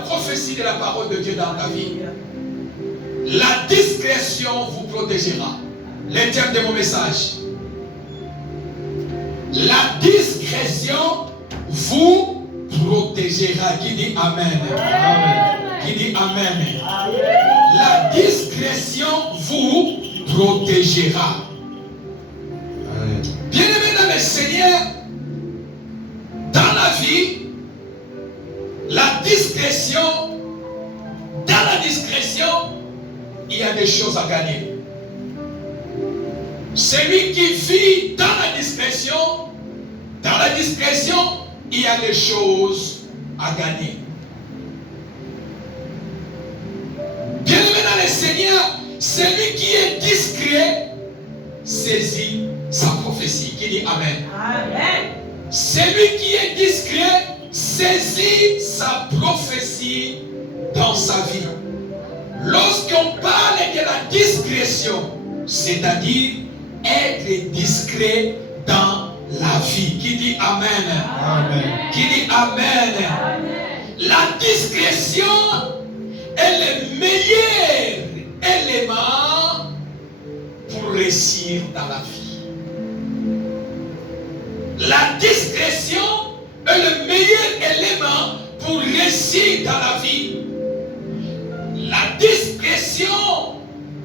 prophétie de la parole de Dieu dans ta vie. La discrétion vous protégera. Les termes de mon message. La discrétion vous protégera. Qui dit Amen? Amen. Qui dit Amen? Amen. La discrétion vous protégera. Bien-aimés dans le Seigneur, dans la vie, la discrétion, dans la discrétion, il y a des choses à gagner. Celui qui vit dans la discrétion, il y a des choses à gagner. Bien-aimé dans le Seigneur, celui qui est discret saisit sa prophétie. Qui dit Amen? Amen. Celui qui est discret saisit sa prophétie dans sa vie. Lorsqu'on parle de la discrétion, c'est-à-dire être discret dans la vie. Qui dit Amen? Amen. Qui dit Amen? Amen. La discrétion est le meilleur élément pour réussir dans la vie. La discrétion est le meilleur élément pour réussir dans la vie. La discrétion,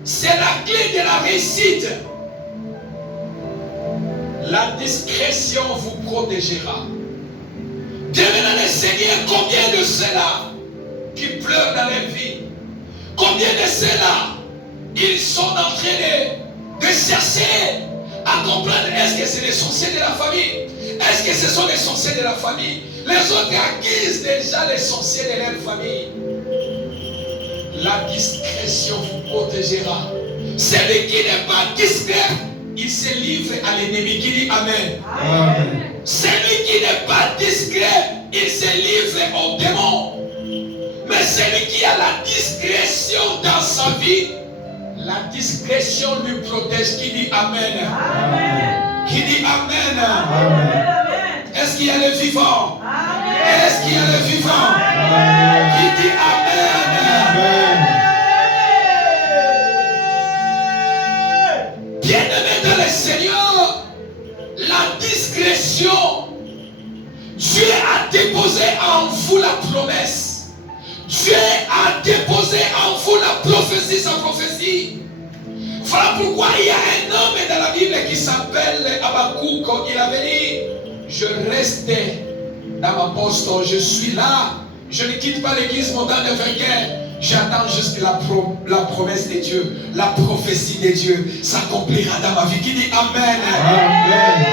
c'est la clé de la réussite. La discrétion vous protégera. Bien-aimés dans le Seigneur, combien de ceux-là qui pleurent dans leur vie, combien de ceux-là, ils sont en train de chercher à comprendre, est-ce que c'est les sorciers de la famille? Est-ce que ce sont les sorciers de la famille? Les autres accusent déjà les sorciers de leur famille. La discrétion vous protégera. Celui qui n'est pas discret, il se livre à l'ennemi. Qui dit Amen? Amen. Celui qui n'est pas discret, il se livre au démon. Mais celui qui a la discrétion dans sa vie, la discrétion lui protège. Qui dit Amen? Amen. Qui dit Amen? Amen. Est-ce qu'il y a le vivant? Amen. Est-ce qu'il y a le vivant? Amen. Qui dit Amen? Amen. Bien-aimé dans le Seigneur, la discrétion, Dieu a déposé en vous la promesse. Dieu a déposé en vous la prophétie, sa prophétie. Voilà pourquoi il y a un homme dans la Bible qui s'appelle Habakkuk. Il avait dit, je reste dans ma poste, je suis là. Je ne quitte pas l'église montant de vainqueur. J'attends juste la promesse de Dieu, la prophétie de Dieu s'accomplira dans ma vie. Qui dit Amen? Amen.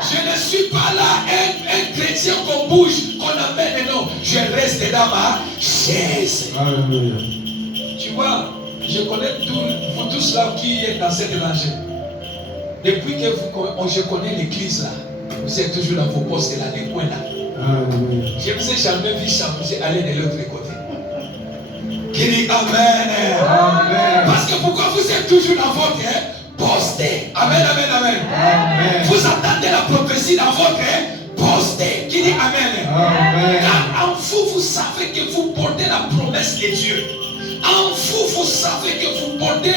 Je ne suis pas là un chrétien qu'on bouge, qu'on amène, non. Je reste dans ma chaise. Amen. Tu vois, je connais vous tous là qui êtes dans cet évangile. Depuis que je connais l'église là, vous êtes toujours dans vos postes là, les coins là. Amen. Je ne vous ai jamais vu changer, aller de l'autre côté. Qui dit Amen. Amen. Parce que pourquoi vous êtes toujours dans votre poste? Amen, amen, amen. Amen. Vous attendez la prophétie dans votre poste. Qui dit Amen. Amen. Car en vous, vous savez que vous portez la promesse de Dieu. En vous, vous savez que vous portez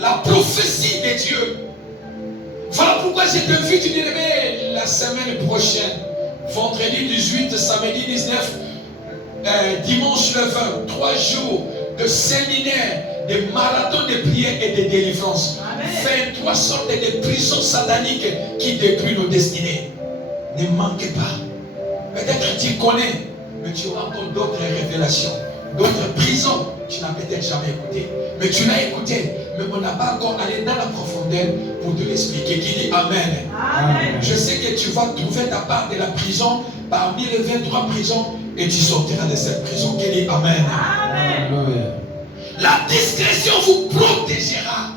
la prophétie de Dieu. Voilà pourquoi je t'invite, bien-aimé, la semaine prochaine, vendredi 18, samedi 19, dimanche le 20, 3 jours de séminaire, de marathon de prière et de délivrance. 23 sortes de prisons sataniques qui détruisent nos destinées. Ne manquez pas. Peut-être tu connais, mais tu auras encore d'autres révélations, d'autres prisons. Tu n'as peut-être jamais écouté. Mais tu l'as écouté, mais on n'a pas encore allé dans la profondeur pour te l'expliquer. Qui dit Amen. Amen. Je sais que tu vas trouver ta part de la prison parmi les 23 prisons et tu sortiras de cette prison. Qui dit Amen. Amen. La discrétion vous protégera.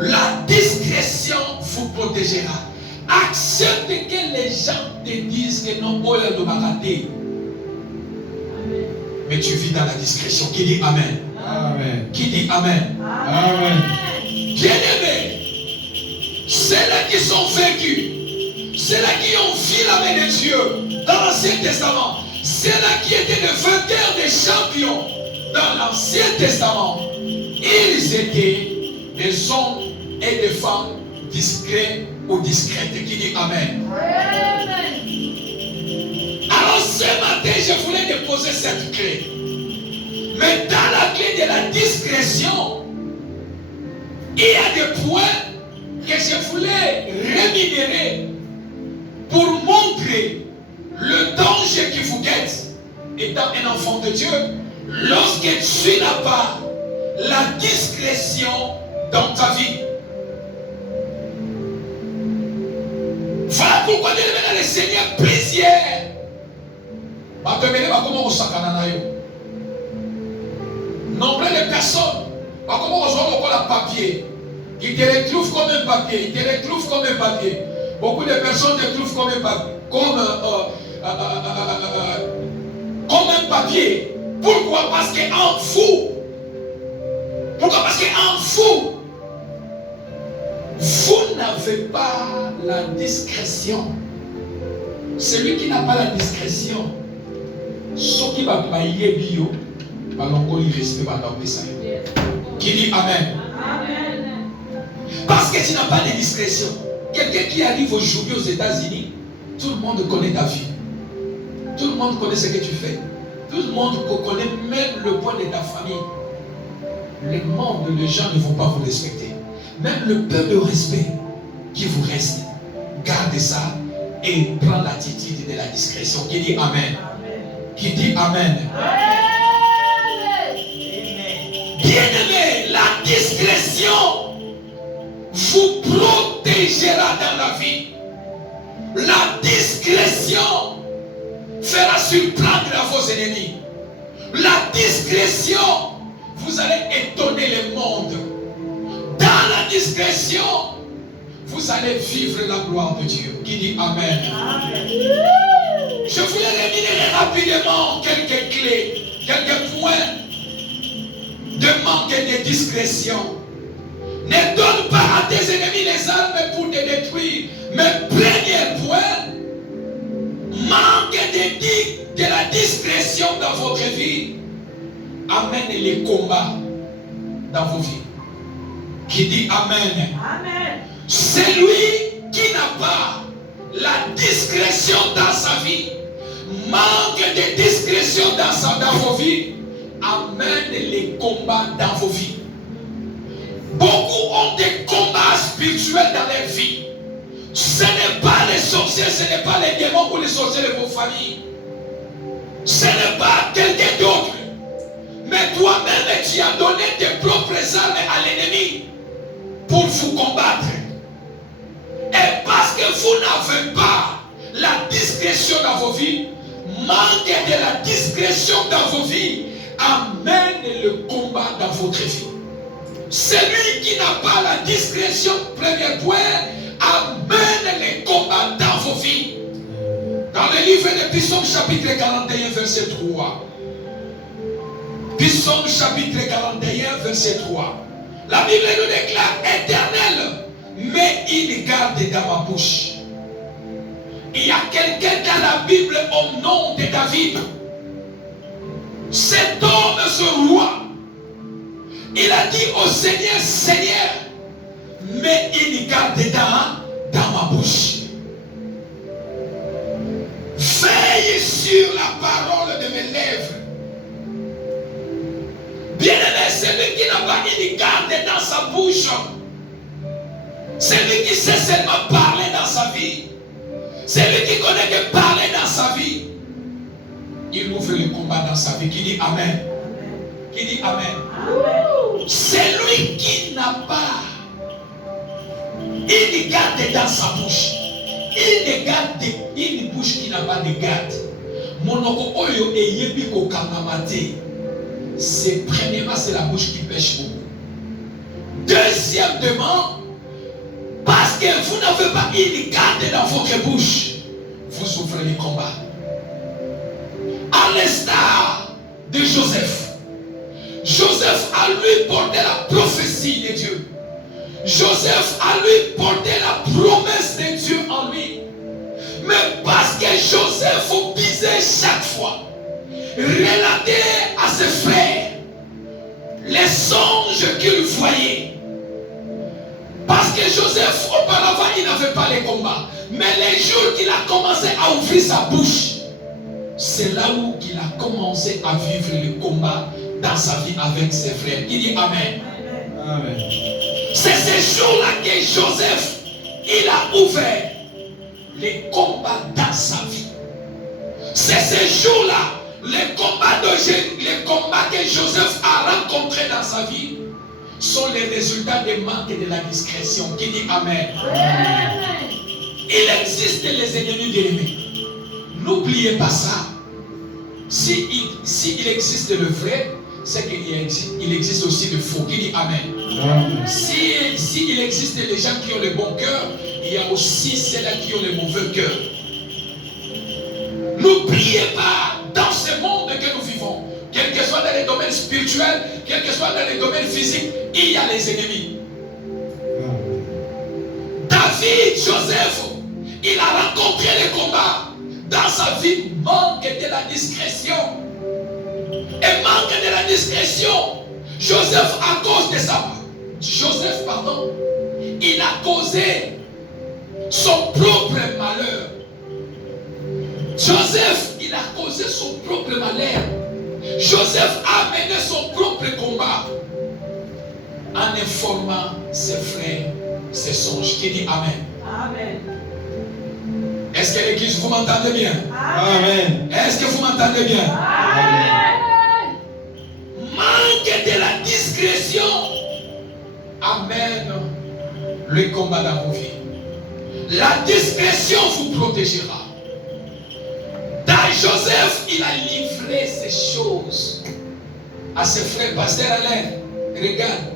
La discrétion vous protégera. Accepte que les gens te disent que non, on ne va rater. Mais tu vis dans la discrétion. Qui dit Amen. Amen. Qui dit Amen. Amen. Bien-aimés, ceux-là qui sont vaincus, ceux-là qui ont vu la main de Dieu dans l'Ancien Testament, Ceux-là qui étaient des vainqueurs, des champions dans l'Ancien Testament, ils étaient des hommes et des femmes discrets ou discrètes. Qui dit Amen? Amen. Alors ce matin, je voulais déposer cette clé. Mais dans la clé de la discrétion, il y a des points que je voulais rémunérer pour montrer le danger qui vous guette étant un enfant de Dieu lorsque tu n'as pas la discrétion dans ta vie. Voilà pourquoi nous devons le Seigneur plusieurs. Nombre de personnes, comment on voit encore le papier. Ils te retrouvent comme un papier. Ils te retrouvent comme un papier. Beaucoup de personnes te trouvent comme un papier. Comme un papier. Pourquoi? Parce qu'en vous. Pourquoi? Parce qu'en vous, vous n'avez pas la discrétion. Celui qui n'a pas la discrétion, ce qui va payer bio, il respecte ça. Qui dit Amen. Amen. Parce que tu n'as pas de discrétion. Quelqu'un qui arrive aujourd'hui aux États-Unis, tout le monde connaît ta vie. Tout le monde connaît ce que tu fais. Tout le monde connaît même le point de ta famille. Le monde, les gens ne vont pas vous respecter. Même le peu de respect qui vous reste, gardez ça et prends l'attitude de la discrétion. Qui dit Amen. Amen. Qui dit Amen. Amen. Bien-aimé, la discrétion vous protégera dans la vie. La discrétion fera surprendre vos ennemis. La discrétion, vous allez étonner le monde. Dans la discrétion, vous allez vivre la gloire de Dieu. Qui dit Amen. Amen. Je voulais rémunérer rapidement quelques clés, quelques points de manque de discrétion. Ne donne pas à tes ennemis les armes pour te détruire. Mais premier point, manque de la discrétion dans votre vie amène les combats dans vos vies. Qui dit Amen. Amen. Celui qui n'a pas la discrétion dans sa vie, manque de discrétion dans vos vies, amène les combats dans vos vies. Beaucoup ont des combats spirituels dans leur vie. Ce n'est pas les sorciers, ce n'est pas les démons ou les sorciers de vos familles. Ce n'est pas quelqu'un d'autre. Mais toi-même, tu as donné tes propres armes à l'ennemi pour vous combattre. Et parce que vous n'avez pas la discrétion dans vos vies, manque de la discrétion dans vos vies amène le combat dans votre vie. Celui qui n'a pas la discrétion, premier point, amène les combats dans vos vies. Dans le livre de Psaume chapitre 41 verset 3. Psaume chapitre 41 verset 3. La Bible nous déclare Éternel, mets une garde dans ma bouche. Il y a quelqu'un dans la Bible au nom de David. Cet homme, ce roi, il a dit au Seigneur, Seigneur, mets une garde dans ma bouche. Veille sur la parole de mes lèvres. Bien-aimé, celui qui n'a pas une garde dans sa bouche, celui qui sait seulement parler dans sa vie, celui qui connaît que parler dans sa vie, il ouvre le combat dans sa vie. Qui dit Amen. Qui dit Amen. Amen. Celui qui n'a pas une garde dans sa bouche, une bouche qui n'a pas de garde, monoko oyo eyebi ko kangamate. C'est premièrement, c'est la bouche qui pêche beaucoup. Deuxièmement, parce que vous n'avez pas une garde dans votre bouche, vous souffrez les combats. À l'instar de Joseph. Joseph a lui porté la prophétie de Dieu. Joseph a lui porté la promesse de Dieu en lui. Mais parce que Joseph visait chaque fois fois, relater à ses frères les songes qu'il voyait. Parce que Joseph, auparavant, il n'avait pas les combats. Mais les jours qu'il a commencé à ouvrir sa bouche, c'est là où il a commencé à vivre le combat dans sa vie avec ses frères. Il dit Amen. Amen. C'est ces jours-là que Joseph, il a ouvert les combats dans sa vie. C'est ces jours-là, les combats que Joseph a rencontrés dans sa vie sont les résultats des manques de la discrétion. Qui dit Amen. Amen. Il existe les ennemis bien-aimés. N'oubliez pas ça. Si il existe le vrai, c'est qu'il existe aussi le faux. Qui dit Amen. Amen. Si il existe les gens qui ont le bon cœur, il y a aussi ceux-là qui ont le mauvais cœur. N'oubliez pas, dans ce monde que nous vivons, quel que soit dans les domaines spirituels, quel que soit dans les domaines physiques, il y a les ennemis. David, Joseph, il a rencontré les combats. Dans sa vie, manque de la discrétion. Et manque de la discrétion. Joseph, il a causé son propre malheur. Joseph, il a causé son propre malheur. Joseph a mené son propre combat en informant ses frères, ses songes. Qui dit Amen. Amen. Est-ce que l'église, vous m'entendez bien? Amen. Est-ce que vous m'entendez bien? Amen. Manque de la discrétion amène le combat dans vos vies. La discrétion vous protégera. Dans Joseph, il a livré ces choses à ses frères. Pasteur Alain, regarde,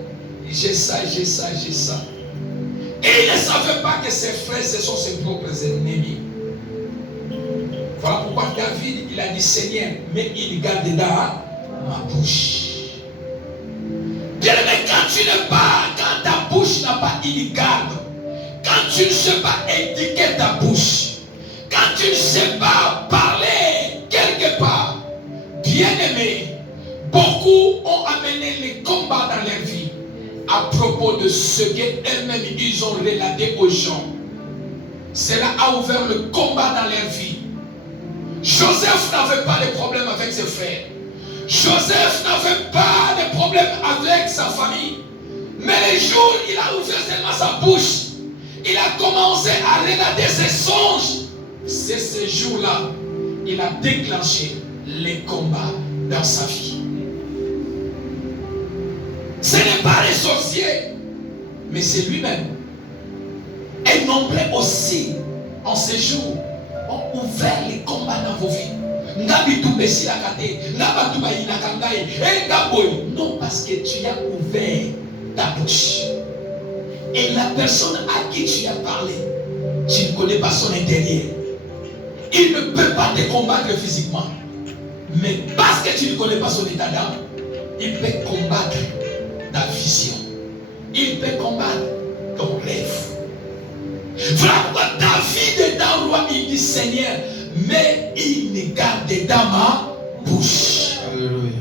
j'ai ça. Et il ne savait pas que ses frères, ce sont ses propres ennemis. Voilà pourquoi David, il a dit Seigneur, mais il garde dans ma bouche. Bien aimé, quand ta bouche n'a pas une garde, quand tu ne sais pas éduquer ta bouche, quand tu ne sais pas parler quelque part, bien aimé, beaucoup ont amené les combats dans leur vie à propos de ce qu'eux-mêmes ils ont relaté aux gens. Cela a ouvert le combat dans leur vie. Joseph n'avait pas de problème avec ses frères. Joseph n'avait pas de problème avec sa famille. Mais les jours où il a ouvert seulement sa bouche, il a commencé à relater ses songes. C'est ce jour-là, il a déclenché les combats dans sa vie. Ce n'est pas les sorciers, mais c'est lui-même. Et nombreux aussi, en ces jours, ont ouvert les combats dans vos vies. Non, parce que tu as ouvert ta bouche. Et la personne à qui tu as parlé, tu ne connais pas son intérieur. Il ne peut pas te combattre physiquement. Mais parce que tu ne connais pas son état d'âme, il peut combattre ta vision. Il peut combattre ton rêve. Voilà pourquoi David étant roi, il dit Seigneur, mais il ne garde dans ma bouche. Alléluia.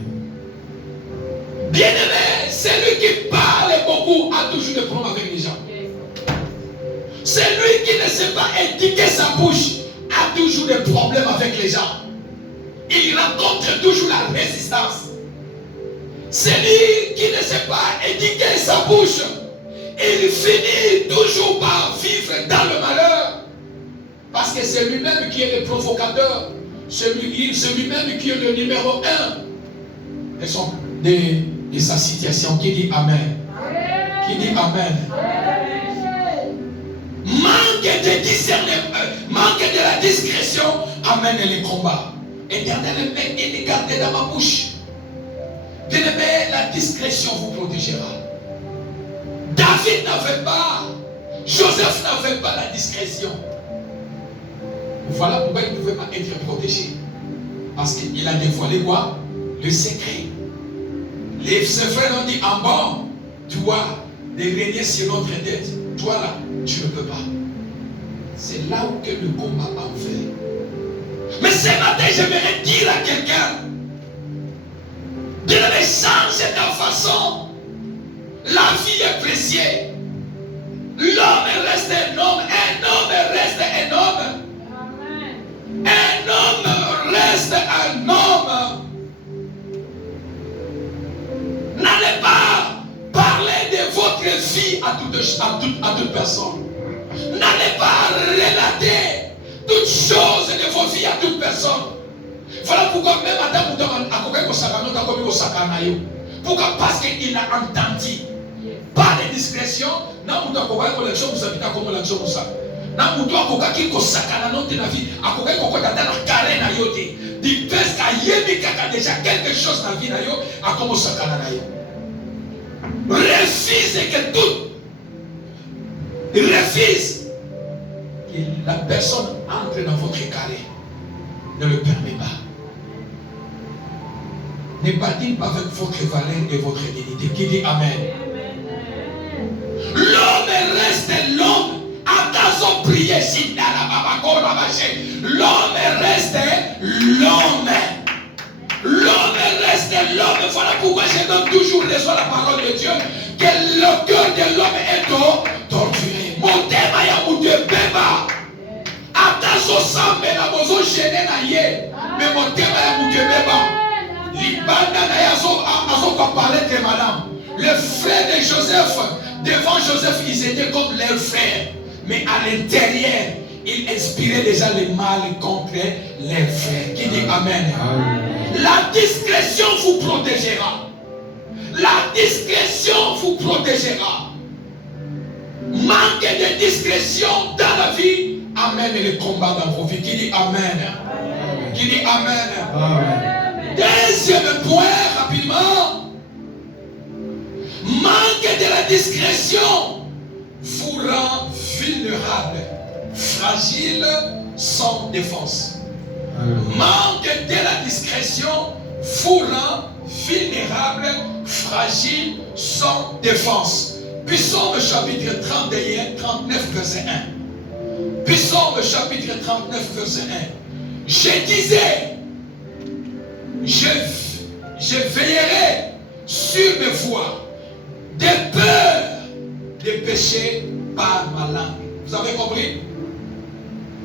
Bien-aimé, celui qui parle beaucoup a toujours des problèmes avec les gens. Celui qui ne sait pas éduquer sa bouche a toujours des problèmes avec les gens. Il rencontre toujours la résistance. Celui qui ne sait pas éduquer sa bouche, il finit toujours par vivre dans le malheur. Parce que c'est lui-même qui est le provocateur. C'est lui-même qui est le numéro 1 de sa situation. Qui dit Amen? Qui dit Amen? Manque de discernement, manque de la discrétion amène les combats. Éternel, il est gardé dans ma bouche. Bien-aimé, la discrétion vous protégera. David n'avait pas, Joseph n'avait pas la discrétion. Voilà pourquoi il ne pouvait pas être protégé. Parce qu'il a dévoilé quoi? Le secret. Ses frères ont dit, en bon, toi, de régner sur notre tête. Toi là, tu ne peux pas. C'est là où que le combat a ouvert. Mais ce matin, j'aimerais dire à Bien-aimé, change ta façon. La vie est précieuse. L'homme reste un homme. Un homme reste un homme. Un homme reste un homme. N'allez pas parler de votre vie à toute personne. N'allez pas relater toutes choses de vos vies à toute personne. Voilà pourquoi même Adam pourquoi? Parce qu'il a entendu. Pas de discrétion. Na mutu akoka collection musabita comme l'action musa. Na mutu akoka ki kosakana note na vie. Akoka kokota dans la carré na yote. Di parce qu'il y a déjà quelque chose dans la vie na yo, a comme sakana na yo. Refuse que tout. Refuse que la personne entre dans votre carré. Ne le permet pas. Ne badine pas avec votre valeur et votre dignité. Qui dit Amen? L'homme reste l'homme. Attention, prier. L'homme reste l'homme. L'homme reste l'homme. Voilà pourquoi je donne toujours les la parole de Dieu. Que le cœur de l'homme est torturé. Mon thème est mon Dieu bébé. Attention, ça me l'a besoin gêner na yé. Mais mon thème est mon Dieu bébé. L'Ibanda n'a pas parlé de madame. Les frères de Joseph, devant Joseph, ils étaient comme leurs frères. Mais à l'intérieur, ils inspiraient déjà le mal contre leurs frères. Qui dit Amen? La discrétion vous protégera. La discrétion vous protégera. Manque de discrétion dans la vie amène le combat dans vos vies. Qui dit Amen? Qui dit Amen? Deuxième point, rapidement. Manque de la discrétion vous rend vulnérable, fragile, sans défense. Manque de la discrétion vous rend vulnérable, fragile, sans défense. Psaume chapitre 31, 39, verset 1. Psaume chapitre 39, verset 1. Je disais, je veillerai sur mes voies, de peur de pécher par ma langue. Vous avez compris?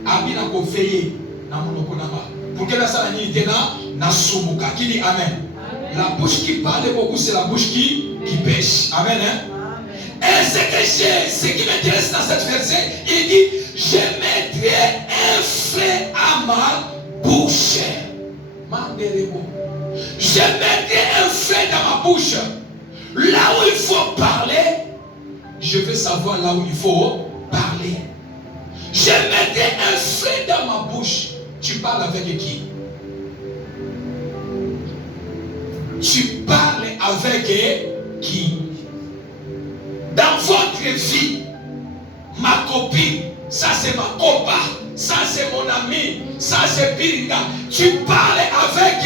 Abina ko veiller na monoko nanga. Pour que la salanité na sumuka. Qui dit Amen? La bouche qui parle beaucoup, c'est la bouche qui pêche. Amen. Hein? Et ce qui m'intéresse dans cette verset, il dit, je mettrai un frein à ma bouche. Je mettrai un frein dans ma bouche. Là où il faut parler, je vais savoir là où il faut parler. Je mettrai un frein dans ma bouche. Tu parles avec qui? Tu parles avec qui? Dans votre vie, ma copine, ça c'est ma copa, ça c'est mon ami, ça c'est Birinda. Tu parles avec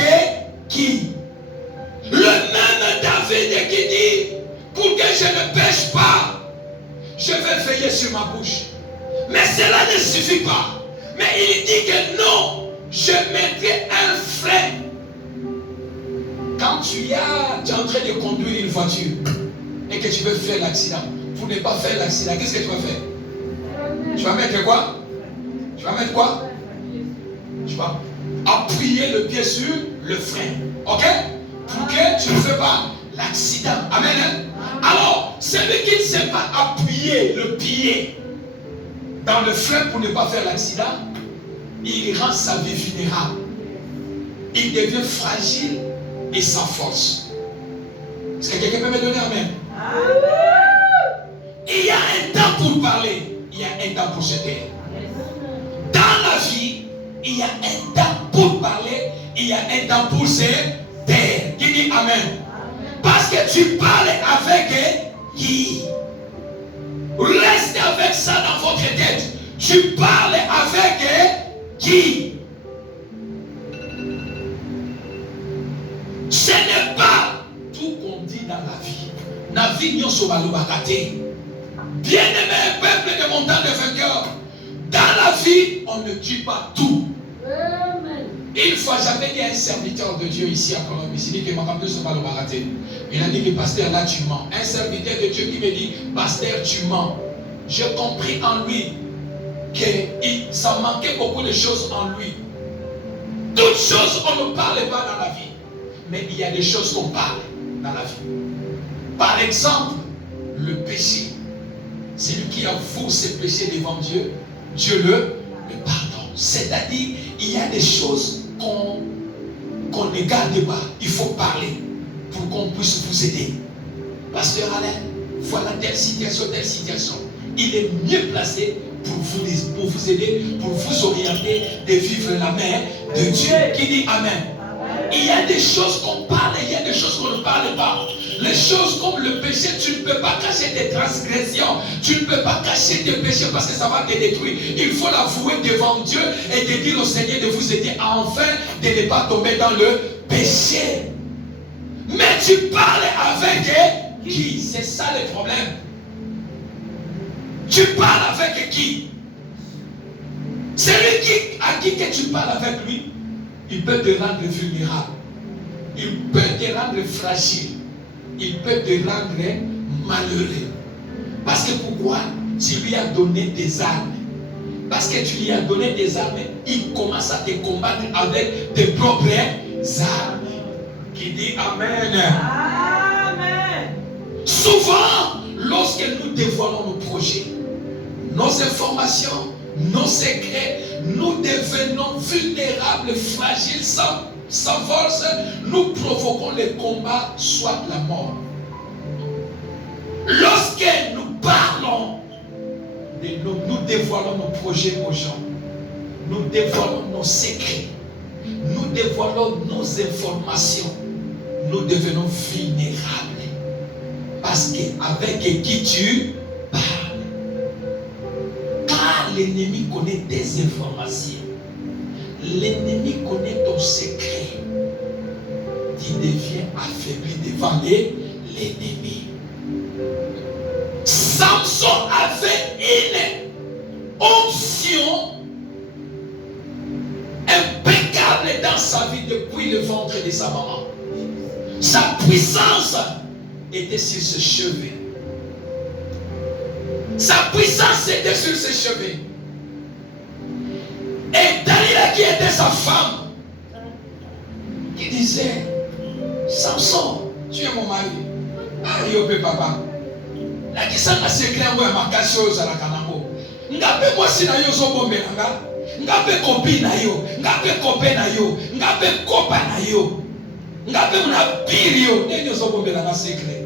qui? Le même David qui dit, pour que je ne pêche pas, je vais veiller sur ma bouche. Mais cela ne suffit pas. Mais il dit que non, je mettrai un frein. Quand tu es en train de conduire une voiture et que tu veux faire l'accident, pour ne pas faire l'accident, qu'est-ce que tu vas faire? Tu vas mettre quoi? Tu vas mettre quoi? Tu vas appuyer le pied sur le frein. Ok? Pour que tu ne fais pas l'accident. Amen. Hein? Alors, celui qui ne sait pas appuyer le pied dans le frein pour ne pas faire l'accident, il rend sa vie vulnérable. Il devient fragile et sans force. Est-ce que quelqu'un peut me donner Amen? Il y a un temps pour parler, il y a un temps pour se taire. Dans la vie, il y a un temps pour parler, il y a un temps pour se taire. Qui dit Amen? Parce que tu parles avec qui? Restez avec ça dans votre tête. Tu parles avec qui? Ce n'est pas tout qu'on dit dans la vie. La vie n'y a pas de bien-aimé peuple de montagne de vainqueurs. Dans la vie, on ne dit pas tout. Une fois, j'avais dit à un serviteur de Dieu ici à Colombie, il dit que ma campagne se va le barater. Il a dit que pasteur, là tu mens. Un serviteur de Dieu qui me dit, pasteur, tu mens. J'ai compris en lui que ça manquait beaucoup de choses en lui. Toutes choses, on ne parle pas dans la vie. Mais il y a des choses qu'on parle dans la vie. Par exemple, le péché. C'est lui qui avoue ses péchés devant Dieu. Dieu le pardonne. C'est-à-dire, il y a des choses qu'on ne garde pas. Il faut parler pour qu'on puisse vous aider. Pasteur Alain, voilà telle situation. Il est mieux placé pour vous aider, pour vous orienter de vivre la main de Dieu. Qui dit Amen? Il y a des choses qu'on parle et il y a des choses qu'on ne parle pas. Les choses comme le péché, tu ne peux pas cacher tes transgressions. Tu ne peux pas cacher tes péchés parce que ça va te détruire. Il faut l'avouer devant Dieu et de dire au Seigneur de vous aider enfin de ne pas tomber dans le péché. Mais tu parles avec qui? C'est ça le problème. Tu parles avec qui? Celui à qui que tu parles avec lui, il peut te rendre vulnérable. Il peut te rendre fragile. Il peut te rendre malheureux. Parce que pourquoi? Tu lui as donné des armes. Parce que tu lui as donné des armes, il commence à te combattre avec tes propres armes. Qui dit Amen. Amen. Souvent, lorsque nous dévoilons nos projets, nos informations, nos secrets, nous devenons vulnérables, fragiles, sans force, nous provoquons les combats, soit la mort. Lorsque nous parlons, nous dévoilons nos projets aux gens, nous dévoilons nos secrets, nous dévoilons nos informations, nous devenons vulnérables. Parce qu'avec qui tu parles, car l'ennemi connaît tes informations. L'ennemi connaît ton secret. Tu deviens affaibli devant l'ennemi. Samson avait une onction impeccable dans sa vie depuis le ventre de sa maman. Sa puissance était sur ses cheveux. Sa puissance était sur ses cheveux. Et Dalila qui était sa femme, qui disait, Samson, tu es mon mari. Ah, yope papa. La qui s'en a secret en moi ma chose à la canambo. Ngape moi si na yo zo bombe nga. Ngape copine na yo. Ngape copain na yo. Ngape copain na yo. Ngape muna pire yo. Nyo zo bombe na secret.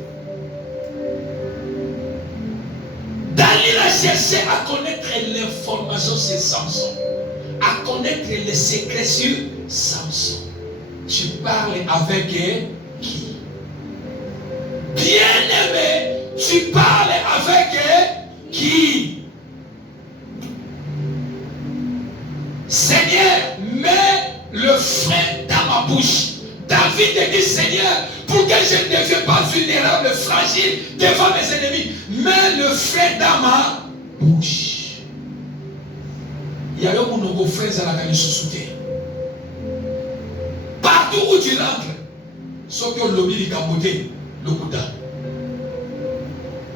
Dalila cherchait à connaître l'information sur Samson. À connaître les secrets sur Samson. Tu parles avec qui? Bien-aimé, tu parles avec qui? Seigneur, mets le frein dans ma bouche. David dit, Seigneur, pour que je ne devienne pas vulnérable, fragile devant mes ennemis, mets le frein dans ma bouche. Il y a un nouveau frère à la soutien. Partout où tu rentres, sauf que le lobby du Cambodia, le Bouddha.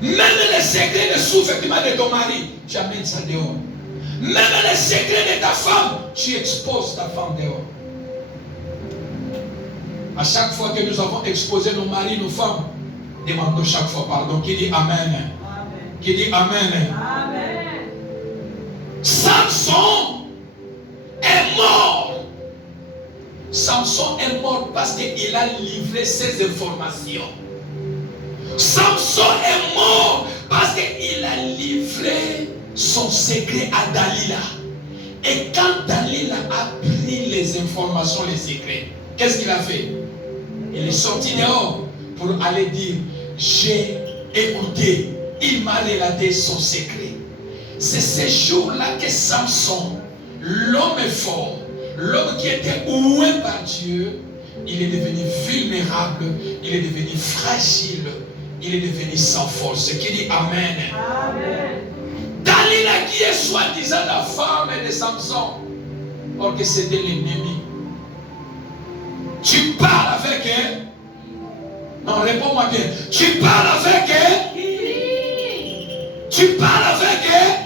Même les secrets de sous-vêtements de ton mari, tu amènes ça dehors. Même les secrets de ta femme, tu exposes ta femme dehors. À chaque fois que nous avons exposé nos maris, nos femmes, demandons chaque fois pardon. Qui dit Amen? Amen. Qui dit Amen? Amen. Samson est mort. Samson est mort parce qu'il a livré ses informations. Samson est mort parce qu'il a livré son secret à Dalila. Et quand Dalila a pris les informations, les secrets, qu'est-ce qu'il a fait? Il est sorti dehors pour aller dire, j'ai écouté, il m'a relaté son secret. C'est ces jours-là que Samson, l'homme est fort, l'homme qui était oué par Dieu, il est devenu vulnérable, il est devenu fragile, il est devenu sans force. Qui dit Amen? Amen. Dalila qui est soi-disant la femme de Samson, or que c'était l'ennemi. Tu parles avec elle. Non, réponds-moi bien. Tu parles avec elle. Tu parles avec elle.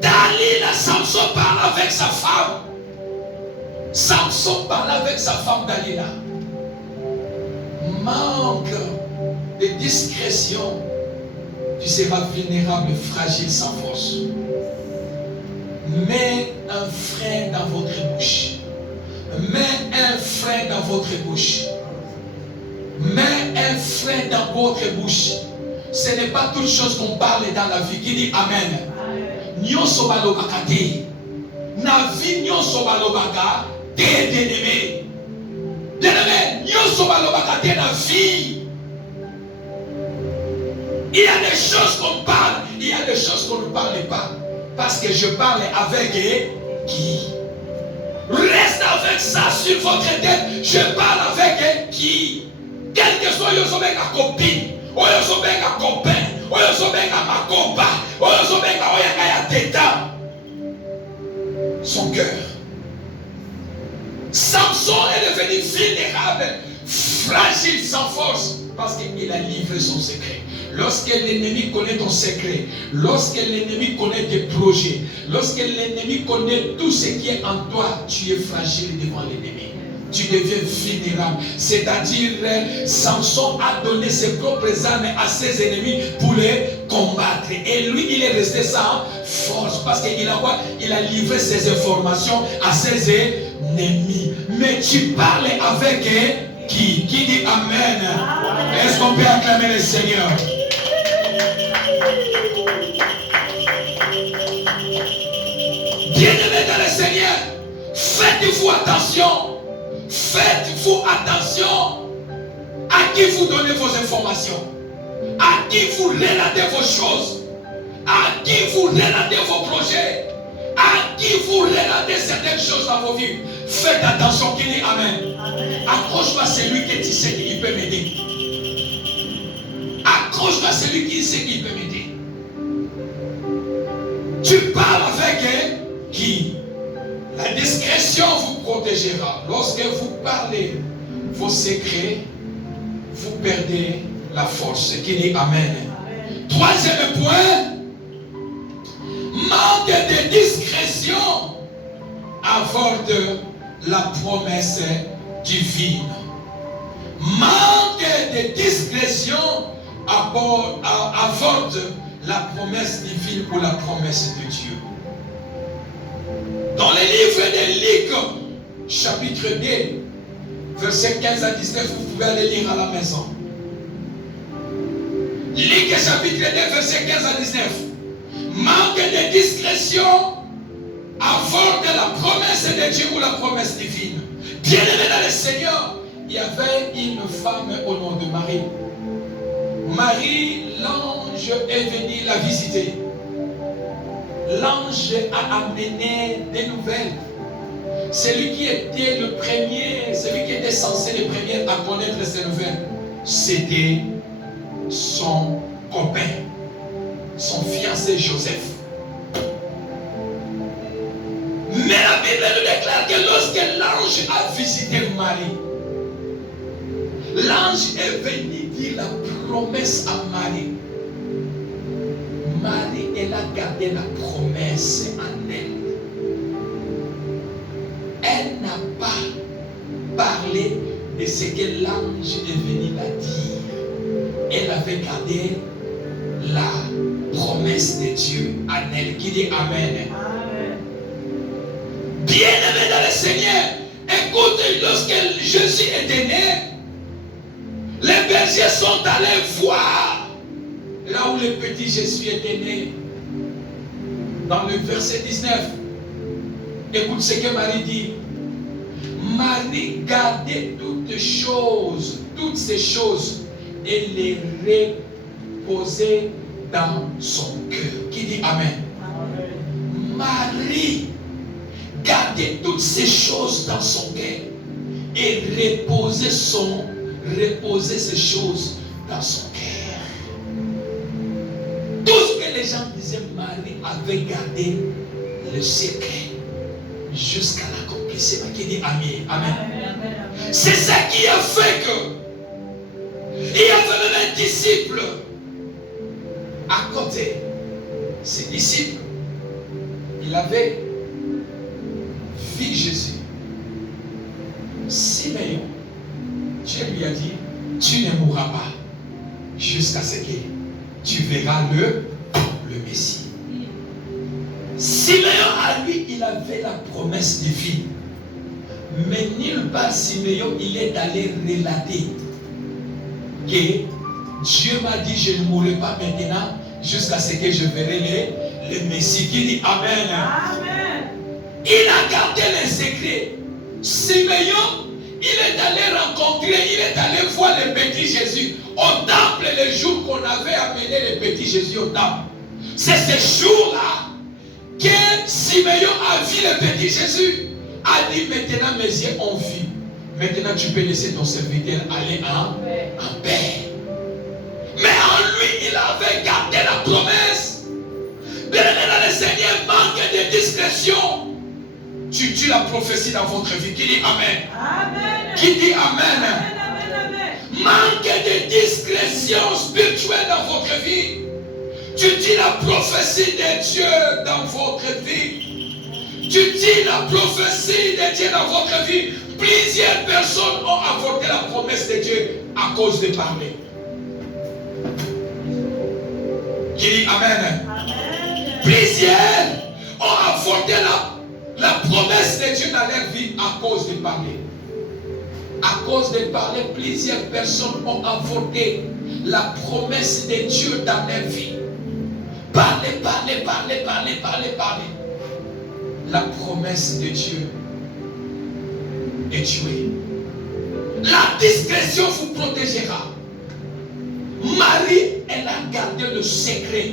Dalila, Samson parle avec sa femme. Samson parle avec sa femme Dalila. Manque de discrétion, tu seras vulnérable, fragile, sans force. Mets un frein dans votre bouche. Mets un frein dans votre bouche. Mets un frein dans votre bouche. Ce n'est pas toute chose qu'on parle dans la vie. Qui dit Amen. Nyonso balobaka te. Na vie nyonso balobaka te bien-aimé. Bien-aimé, nyonso balobaka te na vie. Il y a des choses qu'on parle, il y a des choses qu'on ne parle pas. Parce que je parle avec qui? Reste avec ça sur votre tête. Je parle avec qui? Quel que soit ma copine, ma copain, ma compa, son cœur. Samson est devenu vulnérable, fragile, sans force, parce qu'il a livré son secret. Lorsque l'ennemi connaît ton secret, lorsque l'ennemi connaît tes projets, lorsque l'ennemi connaît tout ce qui est en toi, tu es fragile devant l'ennemi. Tu deviens vulnérable. C'est-à-dire, Samson a donné ses propres armes à ses ennemis pour les combattre. Et lui, il est resté sans force parce qu'il a livré ses informations à ses ennemis. Mais tu parles avec qui? Qui dit Amen? Est-ce qu'on peut acclamer le Seigneur? Bien-aimés dans le Seigneur, faites-vous attention. Faites-vous attention à qui vous donnez vos informations, à qui vous relatez vos choses, à qui vous relatez vos projets, à qui vous relatez certaines choses dans vos vies. Faites attention, qu'il dit Amen. Accroche-toi à celui que tu sais qu'il peut m'aider. Accroche-toi à celui qui sait qu'il peut m'aider. Tu parles avec qui? La discrétion vous protégera. Lorsque vous parlez vos secrets, vous perdez la force. Qui dit Amen. Troisième point, manque de discrétion avorte la promesse divine. Manque de discrétion avorte la promesse divine ou la promesse de Dieu. Dans le livre de Luc, chapitre 2, versets 15 à 19, vous pouvez aller lire à la maison. Luc, chapitre 2, versets 15 à 19. Manque de discrétion avorte la promesse de Dieu ou la promesse divine. Bien-aimé dans le Seigneur, il y avait une femme au nom de Marie. Marie, l'ange est venu la visiter. L'ange a amené des nouvelles. Celui qui était le premier, celui qui était censé le premier à connaître ces nouvelles, c'était son copain, son fiancé Joseph. Mais la Bible nous déclare que lorsque l'ange a visité Marie, l'ange est venu dire la promesse à Marie. Marie, elle a gardé la promesse en elle. Elle n'a pas parlé de ce que l'ange est venu la dire. Elle avait gardé la promesse de Dieu en elle. Qui dit Amen. Bien-aimé dans le Seigneur, écoute, lorsque Jésus était né, les bergers sont allés voir là où le petit Jésus était né. Dans le verset 19, écoute ce que Marie dit. Marie gardait toutes ces choses, et les reposait dans son cœur. Qui dit Amen. Marie gardait toutes ces choses dans son cœur et reposait ces choses dans son cœur. Tout ce que les gens disaient, Marie avait gardé le secret jusqu'à l'accomplissement. Qui dit Amen. Amen. C'est ça qui a fait que il y avait même un disciple à côté. Ces disciples, il avait vu Jésus. Simeon, Dieu lui a dit, tu ne mourras pas jusqu'à ce que tu verras le Messie. Simeon, à lui, il avait la promesse de vie. Mais nulle part, Simeon, il est allé relater que Dieu m'a dit, je ne mourrai pas maintenant jusqu'à ce que je verrai le Messie. Qui dit Amen. Amen. Il a gardé les secrets. Simeon, il est allé rencontrer, il est allé voir le petit Jésus au temple le jour qu'on avait amené le petit Jésus au temple. C'est ce jour-là que Simeon a vu le petit Jésus. A dit maintenant mes yeux ont vu. Maintenant tu peux laisser ton serviteur aller en paix. Mais en lui il avait gardé la promesse. Bien-aimé, le Seigneur manque de discrétion. Tu tues la prophétie dans votre vie. Qui dit Amen? Amen. Qui dit Amen? Amen, amen, amen. Manque de discrétion spirituelle dans votre vie. Tu dis la prophétie de Dieu dans votre vie. Tu dis la prophétie de Dieu dans votre vie. Plusieurs personnes ont avorté la promesse de Dieu à cause de parler. Qui dit Amen? Amen. Plusieurs ont avorté la promesse de Dieu dans leur vie à cause de parler. À cause de parler, plusieurs personnes ont avorté la promesse de Dieu dans leur vie. Parler, parler, parler, parler, parler, parler. La promesse de Dieu est tuée. La discrétion vous protégera. Marie, elle a gardé le secret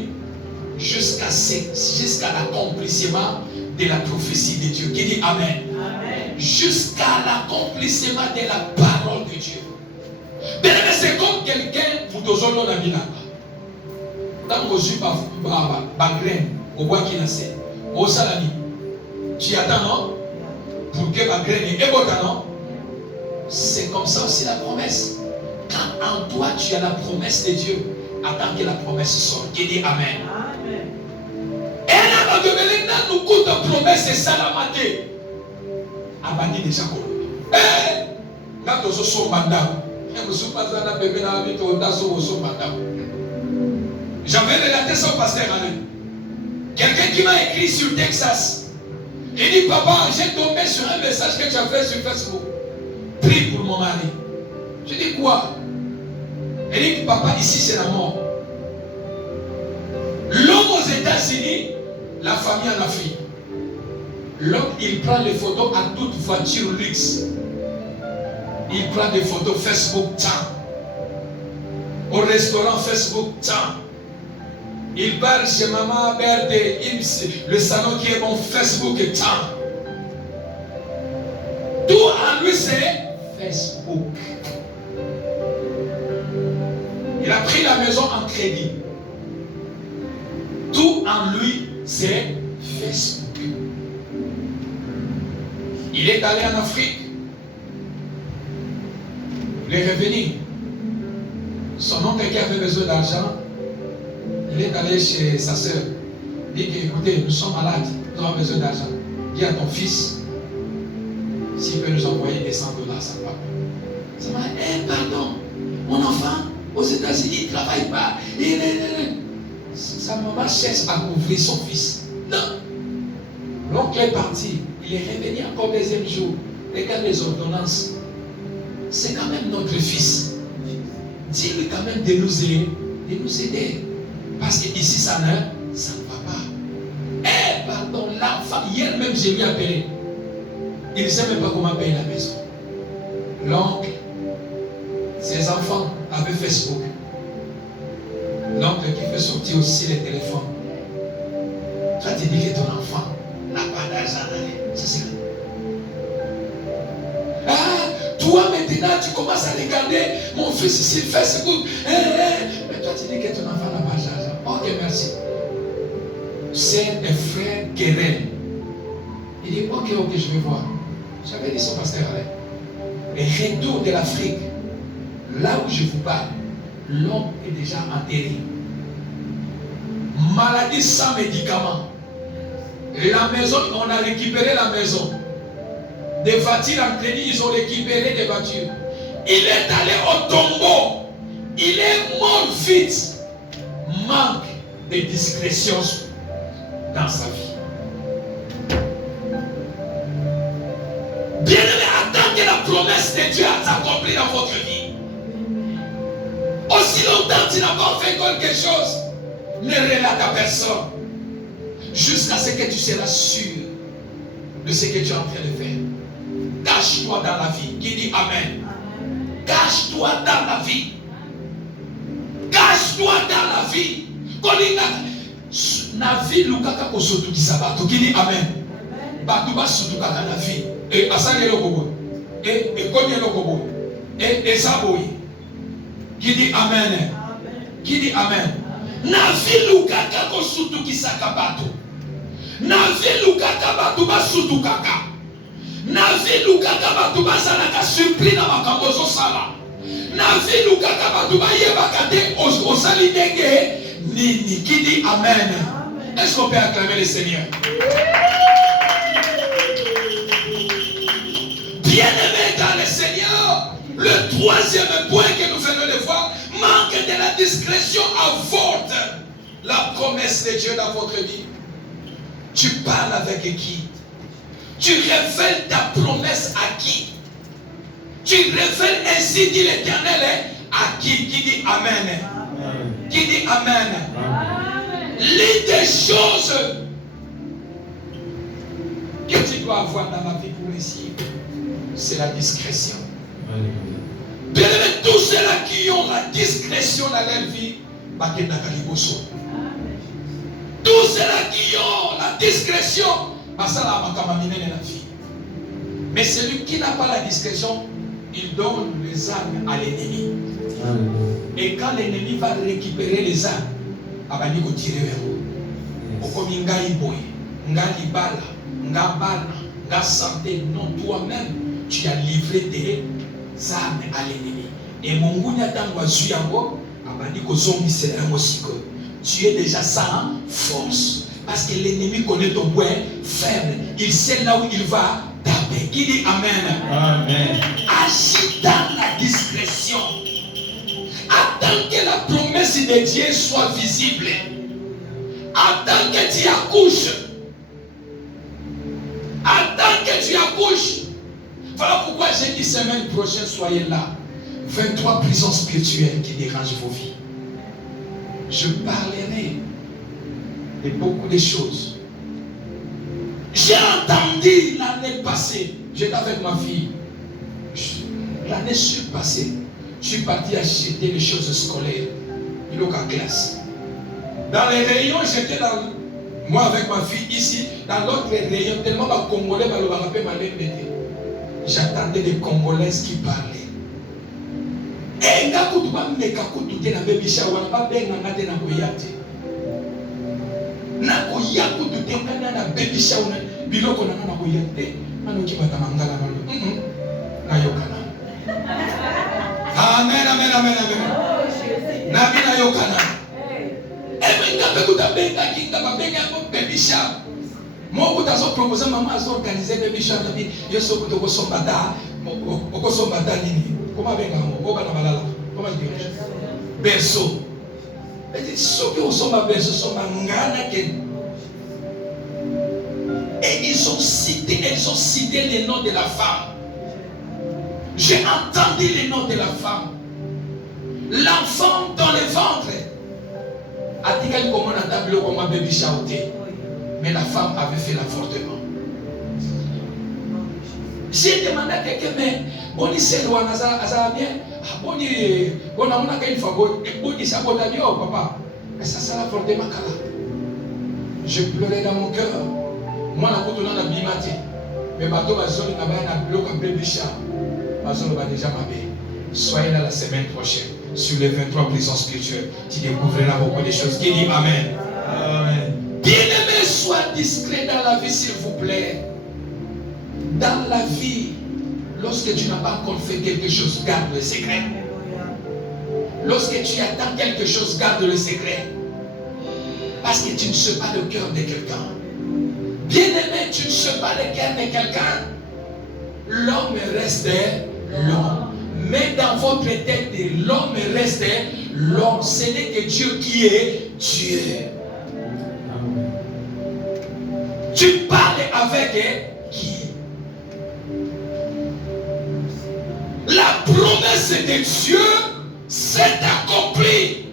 jusqu'à l'accomplissement de la prophétie de Dieu. Qui dit Amen? Amen. Jusqu'à l'accomplissement de la parole de Dieu. Bien, c'est comme quelqu'un, vous dosons la bilanga. Dans vos yeux, bagraine, au bois qui naissait, au salami. Tu attends, non? Pour que ma graine est bonne, non? C'est comme ça aussi la promesse. Quand en toi tu as la promesse de Dieu, attends que la promesse sorte. Qui dit Amen. Amen. Et là, nous coûte la promesse et ça la maté. Abandi déjà quoi? Eh, là, tu as son mandat. J'avais relaté ça au pasteur Alain. Quelqu'un qui m'a écrit sur Texas. Il dit, papa, j'ai tombé sur un message que tu as fait sur Facebook. Prie pour mon mari. Je dis quoi? Il dit, papa, ici c'est la mort. L'homme aux États-Unis, la famille en Afrique. L'homme, il prend les photos à toute voiture luxe. Il prend des photos Facebook temps. Au restaurant Facebook temps. Il parle chez maman, Berthe, le salon qui est mon Facebook temps. Tout en lui c'est Facebook. Il a pris la maison en crédit. Tout en lui c'est Facebook. Il est allé en Afrique. Il est revenu. Son oncle qui avait besoin d'argent, il est allé chez sa soeur. Il dit écoutez, nous sommes malades, nous avons besoin d'argent. Dis à ton fils s'il peut nous envoyer des $100 sans papa. Ça m'a dit, pardon, mon enfant aux États-Unis, il ne travaille pas. Sa maman cherche à couvrir son fils. Non. L'oncle est parti. Il est revenu encore le deuxième jour. Regarde les ordonnances. C'est quand même notre fils. Dis-lui quand même de nous aider. Parce qu'ici, ça ne va pas. Eh, pardon, l'enfant, hier même, j'ai lui appelé. Il ne sait même pas comment payer la maison. L'oncle, ses enfants avaient Facebook. L'oncle qui fait sortir aussi les téléphones. Toi, tu dis que ton enfant n'a pas d'argent d'aller. C'est ça. Ah, toi maintenant, tu commences à regarder mon fils ici, Facebook. Mais toi, tu dis que ton enfant n'a pas d'argent. Ok, merci. C'est un frère Guérel. Il dit, ok, je vais voir. J'avais dit son pasteur Alain. retour de l'Afrique, là où je vous parle, l'homme est déjà enterré. Maladie sans médicaments. La maison, on a récupéré la maison. Des voitures entretenues, ils ont récupéré des voitures. Il est allé au tombeau. Il est mort vite. Manque de discrétion dans sa vie. Bien-aimé, attends que la promesse de Dieu s'accomplisse dans votre vie. Aussi longtemps que tu n'as pas fait quelque chose, ne relate à personne. Jusqu'à ce que tu seras sûr de ce que tu es en train de faire. Cache-toi dans la vie. Qui dit Amen? Cache-toi dans la vie. Cache-toi dans la vie. Na vie lukaka kosotukisa bato. Qui dit Amen? Bato basotukaka na vie. Et asali lokobo. Et komi lokobo. Et esaboyi. Qui dit Amen? Qui dit Amen? Na vie lukaka kosotukisa bato. Na vie lukaka bato basotukaka. Na vie lukaka bato bazalaka surpris na makambo sala. Na vie lukaka bato bayebaka te osali ndenge nini. Qui dit Amen? Est-ce qu'on peut acclamer le Seigneur? Bien-aimé dans le Seigneur, le troisième point que nous venons de voir, manque de la discrétion avorte la promesse de Dieu dans votre vie. Tu parles avec qui? Tu révèles ta promesse à qui? Tu révèles ainsi dit l'Éternel à qui? Qui dit Amen? Qui dit Amen? L'une des choses que tu dois avoir dans la vie pour réussir, c'est la discrétion. Bien-aimés, tous ceux-là qui ont la discrétion dans leur vie, tous ceux-là qui ont la discrétion, mais celui qui n'a pas la discrétion, il donne les armes à l'ennemi. Et quand l'ennemi va récupérer les armes, il va tirer vers vous. Non, toi-même, tu as livré des armes à l'ennemi. Et mon tu es déjà sans force. Parce que l'ennemi connaît ton point faible. Il sait là où il va taper. Qui dit Amen? Amen. Agis dans la discrétion. Attends que la promesse de Dieu soit visible. Attends que tu accouches. Attends que tu accouches. Voilà pourquoi j'ai dit semaine prochaine, soyez là. 23 prisons spirituelles qui dérangent vos vies. Je parlerai de beaucoup de choses. J'ai entendu l'année passée, j'étais avec ma fille. L'année surpassée, je suis parti acheter des choses scolaires. Il est en classe. Dans les rayons, j'étais dans. Moi avec ma fille ici, dans l'autre rayon, tellement de Congolais, j'attendais des Congolaises qui parlaient. Et quand tu vas me faire un baby shower, tu vas me faire un baby shower. Amen, amen, amen, amen. Nabina yokana. Et quand tu vas me baby shower. Moi, je vais proposer maman à organiser baby shower. Je suis au comment berceau. Et ils ont cité les noms de la femme. J'ai entendu les noms de la femme. L'enfant dans le ventre. Mais la femme avait fait l'avortement. J'ai demandé à quelqu'un, mais Boni c'est loin, ça bien. Boni, on a une fois, Boni ça va bien, papa. Mais ça, ça l'a porté ma cala. Je pleurais dans mon cœur. Moi, la côte on a bimaté. Mais bateau va zone n'a pas un bloc un peu bicha. Ma zone va déjà m'abbé. Soyez là la semaine prochaine sur les 23 prisons spirituelles. Tu découvriras beaucoup de choses. Qui dit Amen. Amen. Bien-aimé, sois discret dans la vie, s'il vous plaît. Dans la vie, Lorsque tu n'as pas encore fait quelque chose, garde le secret. Lorsque tu attends quelque chose, garde le secret. Parce que tu ne sais pas le cœur de quelqu'un. Bien-aimé, tu ne sais pas le cœur de quelqu'un. L'homme reste l'homme. Mais dans votre tête, l'homme reste l'homme. Ce n'est que Dieu qui est Dieu. Tu parles avec qui? La promesse de Dieu s'est accomplie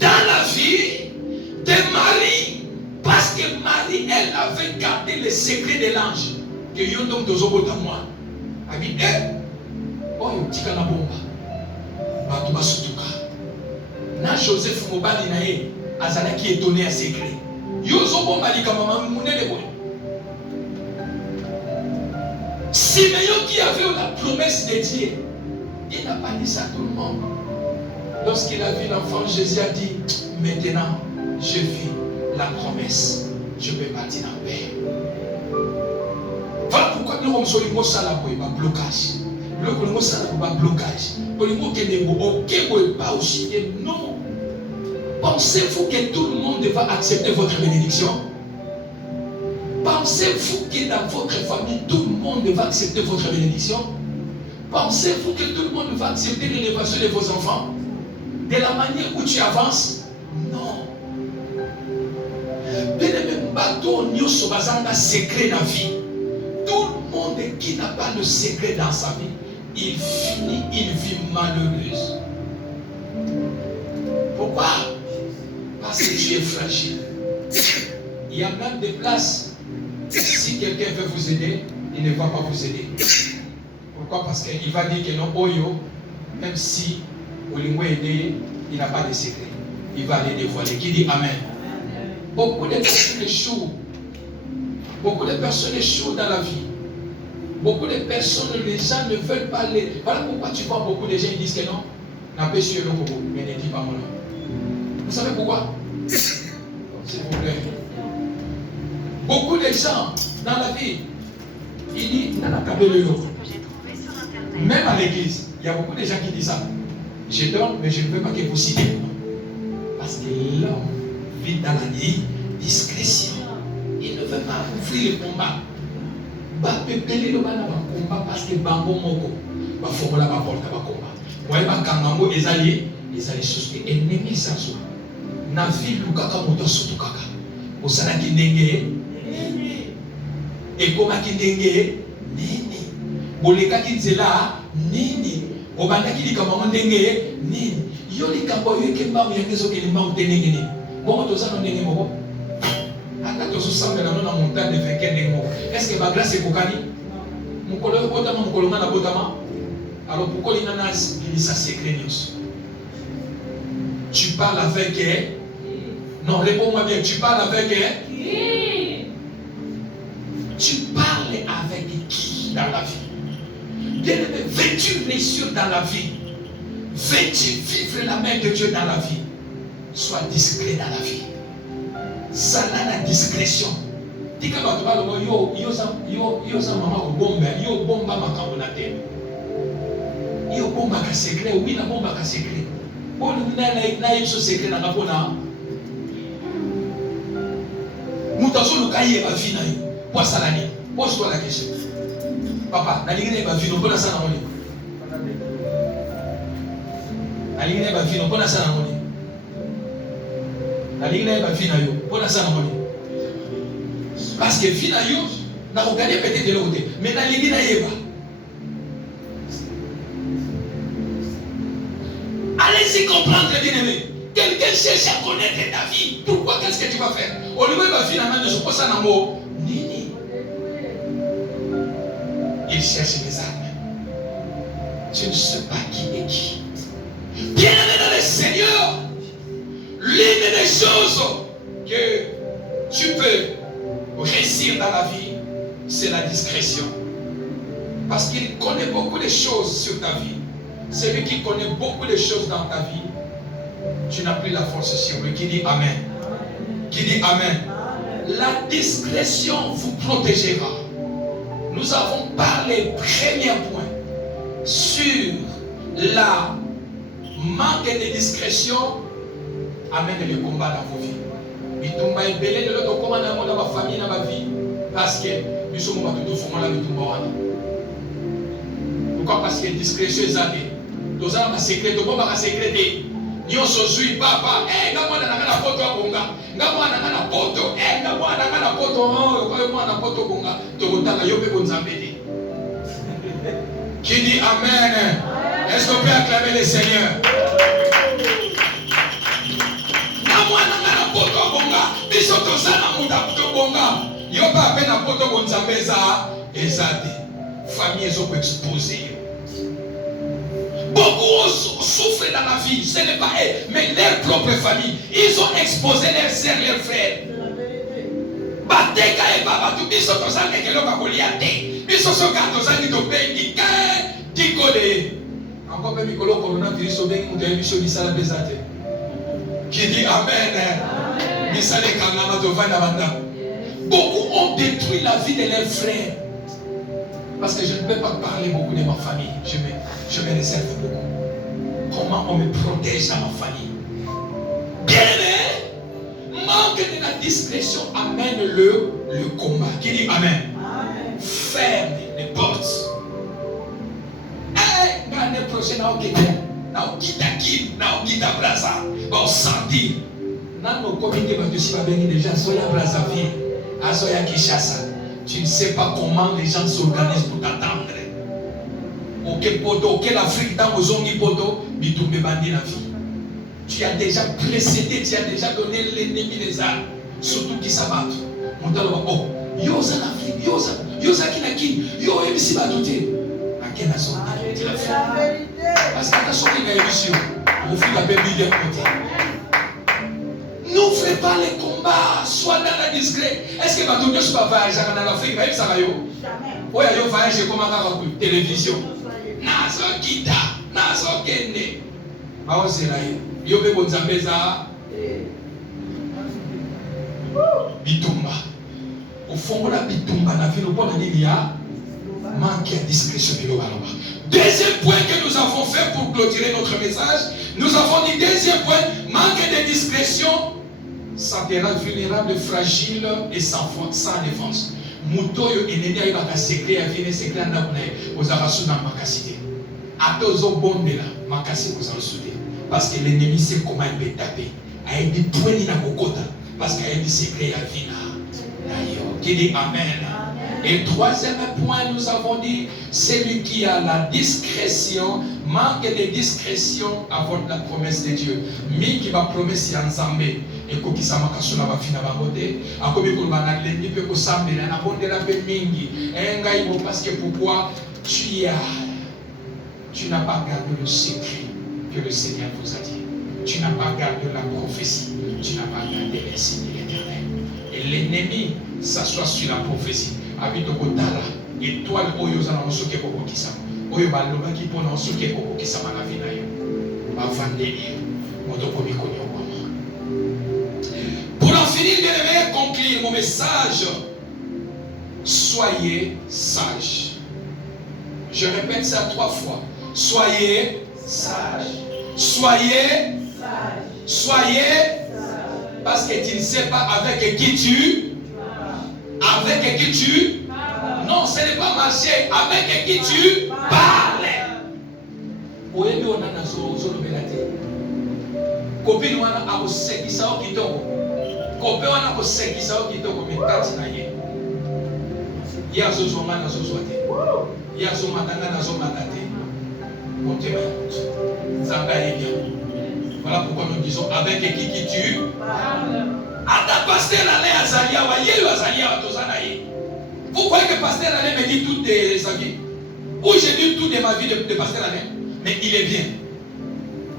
dans la vie de Marie. Parce que Marie, elle avait gardé le secret de l'ange. Que yondom tozobota moi. Abi, oyo tika na bomba. Bato basutuka. Na Joseph Mobali na ye, azalaki étonné à secret. Yozo bomba lika mama munene boy. Simeon qui avait la promesse de Dieu, il n'a pas dit ça à tout le monde. Lorsqu'il a vu l'enfant, Jésus a dit, maintenant, je vis la promesse. Je peux partir en paix. Voilà pourquoi nous sommes sur le mot salabo et pas blocage. Le mot salabo pas blocage. Pour le mot que n'est pas aussi. Non. Pensez-vous que tout le monde va accepter votre bénédiction? Pensez-vous que dans votre famille, tout le monde va accepter votre bénédiction? Pensez-vous que tout le monde va accepter l'élévation de vos enfants? De la manière où tu avances? Non. Bien-aimé, bateau nyoso bazanga secret dans la vie. Tout le monde qui n'a pas le secret dans sa vie, il finit une vie malheureuse. Pourquoi? Parce que tu es fragile. Il y a même des places. Si quelqu'un veut vous aider, il ne va pas vous aider. Pourquoi? Parce qu'il va dire que non, Oyo, même si Olingo est aidé, il n'a pas de secret. Il va les dévoiler. Qui dit Amen? Beaucoup de personnes échouent. Beaucoup de personnes échouent dans la vie. Beaucoup de personnes, les gens ne veulent pas les. Voilà pourquoi tu vois beaucoup de gens qui disent que non, n'a pas su le bobo, mais ne dis pas mon nom. Vous savez pourquoi? S'il vous plaît. Beaucoup de gens dans la vie, ils disent, même à l'église, il y a beaucoup de gens qui disent ça. Je donne, mais je ne veux pas que vous citez. Parce que l'homme vit dans la discrétion. Il ne veut pas ouvrir le combat. Il va pépeler le combat parce que Bango Moko va formuler la porte à combat. Vous voyez, Kangango, ils allaient choses que ennemis sans soi. Na vie, Lukaka Moto Sotukaka. Au Sanaki Nenge. Et comment qui Nenge? Nini. Boleka qui Zela. Nini. Obanda qui dit comment Nenge. Nini. Yoli Kambo Yekemba Yangezo Kelimba ou Tenenge. Bon, tout ça, on est mort. Est-ce que ma grâce est Kokani? Mon collègue Botama, mon collègue Botama. Alors pourquoi il y en a ça secret? Tu parles avec elle? Non, réponds-moi bien. Tu parles avec elle? Qui? Tu parles avec qui dans la vie? Bien-aimé, veux-tu réussir dans la vie? Veux-tu vivre la main de Dieu dans la vie? Sois discret dans la vie. Ça n'a la discrétion. Dis que yo sa maman bomba, yo bomba makambo na teme. Yo bomba ka secret, oui na bomba ka secret. Bon na yipso secret na kapona. Mutazo lukaye ba vie na yo. Kwa salani. Pose-toi la question. Papa, na lingine ba vie no pona sana moni. Na lingine ba vie no pona sana moni. Parce que finalement, n'a regardé peut-être de l'autre côté, mais n'a l'idée n'a pas. Allez-y comprendre, bien-aimé. Quelqu'un cherche à connaître ta vie. Pourquoi? Qu'est-ce que tu vas faire? Au lieu de finalement de se poser en amour, Nini. Il cherche des armes. Tu ne sais pas qui est qui. Bien-aimé dans le Seigneur. L'une des choses que tu peux réussir dans la vie, c'est la discrétion. Parce qu'il connaît beaucoup de choses sur ta vie. Celui qui connaît beaucoup de choses dans ta vie, tu n'as plus la force sur lui. Qui dit Amen? Qui dit Amen? La discrétion vous protégera. nous avons parlé, premier point, sur la manque de discrétion amène le combat dans vos vies. Bitumba ebele de l'autre comment dans ma famille, dans ma vie, parce que nous sommes tout fond là bitumba. Pourquoi? Parce que discrétion est allée. Nous avons un secret, nous avons un secret. Nous sommes papa, nous avons un poto à bonga, nous avons un poto, nous avons un poto, nous avons un poto bonga, nous avons un poto bonzambé. Qui dit Amen? Est-ce qu'on peut acclamer le Seigneur? Nous avons un poto bonga, nous sommes un poto bonga, nous avons un poto bonzambé, famille est exposée. Beaucoup souffrent dans la vie, ce n'est pas eux, mais leur propre famille. Ils ont exposé leurs sœurs, leurs frères. Bateka et Baba, tout biso tozali nekelo bakolia te. Biso soka tozali tobengi ke dikode. Encore même mikolo coronavirus obengi mutu biso bisala bezate. Qui dit Amen. Bisale kangama tovanda banda. Beaucoup ont détruit la vie de leurs frères. Parce que je ne peux pas parler beaucoup de ma famille. Je me réserve beaucoup. Comment on me protège dans ma famille. Bien aimé, manque de la discrétion amène le combat. Qui dit Amen? Ferme les portes. L'année prochaine, on quitte Braza. On sentit. Dans nos comités, déjà, soya Brazzaville, soya Kinshasa. Tu ne sais pas comment les gens s'organisent pour t'attendre. Auquel Afrique dans Ozongi Poto, Bitumbe Bandi la vie. Tu as déjà précédé, tu as déjà donné l'ennemi des armes. Surtout qui s'abattent. On t'a dit, oh, Yosa l'Afrique, Yosa Kinaki, Yo MC Batouté. À quel assaut tu l'as fait? Parce que tu as sorti une émission. On fait la belle de côté. N'ouvrez pas les combats, sois dans la discret. Est-ce que Batouté ne pas voyager dans l'Afrique? Jamais. Oui, il voyage comme à la télévision. Nazo kita, nazo kende. Bao seraye. Yobe bonzambeza. Bitumba. Au fond, la bitumba na vie, nous prenons l'Ilia. Manque de discrétion de l'Obalaba. Deuxième point que nous avons fait pour clôturer notre message, nous avons dit deuxième point, manque de discrétion, ça te rend vulnérable, fragile et sans défense. Mutoyo ennemi ayo baka secret ya vie secret na kuna ozaka sous dans makasité. Atozo bondela makasi kozala soudé parce que l'ennemi sait comment il peut taper. Aye di poini na kokota parce qu'il y a des secrets ya vie na yo. Qui dit amen. Et troisième point, nous avons dit, celui qui a la discrétion, manque de discrétion avant la promesse de Dieu. Mi qui va promesse ya Nzambe. Et qui s'est marqué na bafina bangote akomi ko bana lendi pe ko sambela na bondela pe mingi engai bo parce que pourquoi tu n'as pas gardé le secret que le Seigneur vous a dit. Tu n'as pas gardé la prophétie, tu n'as pas gardé les signes de l'Éternel. Et l'ennemi s'assoit sur la prophétie. Habite au Kotala, étoile oyo za na soke ko kisama. Oyo baloba ki pona soke ko kisama na vie na yo. Ba vandeli moto ko mikonyo. Pour en finir, bien aimé, conclure mon message. Soyez sages. Je répète ça 3 fois. Soyez sages. Soyez sages. Soyez sages. Parce que tu ne sais pas avec qui tu. Avec qui tu. Non, ce n'est pas marcher. Avec qui tu parles. Oyebi ona na zo belate. Copine wana akosekisa o kitoko. Kope wana kosekisa o kitoko metati na ye. Ya zozonga na zozwate. Ya zomatanga na zomata te. Montez Zanga est bien. Voilà pourquoi nous disons avec qui tu parles. Ata pasteur allait à Zalia wa yelu azalia wa tozana ye. Vous croyez que pasteur allait me dire toutes les avis? Ou j'ai dit tout de ma vie de pasteur allait? Mais il est bien.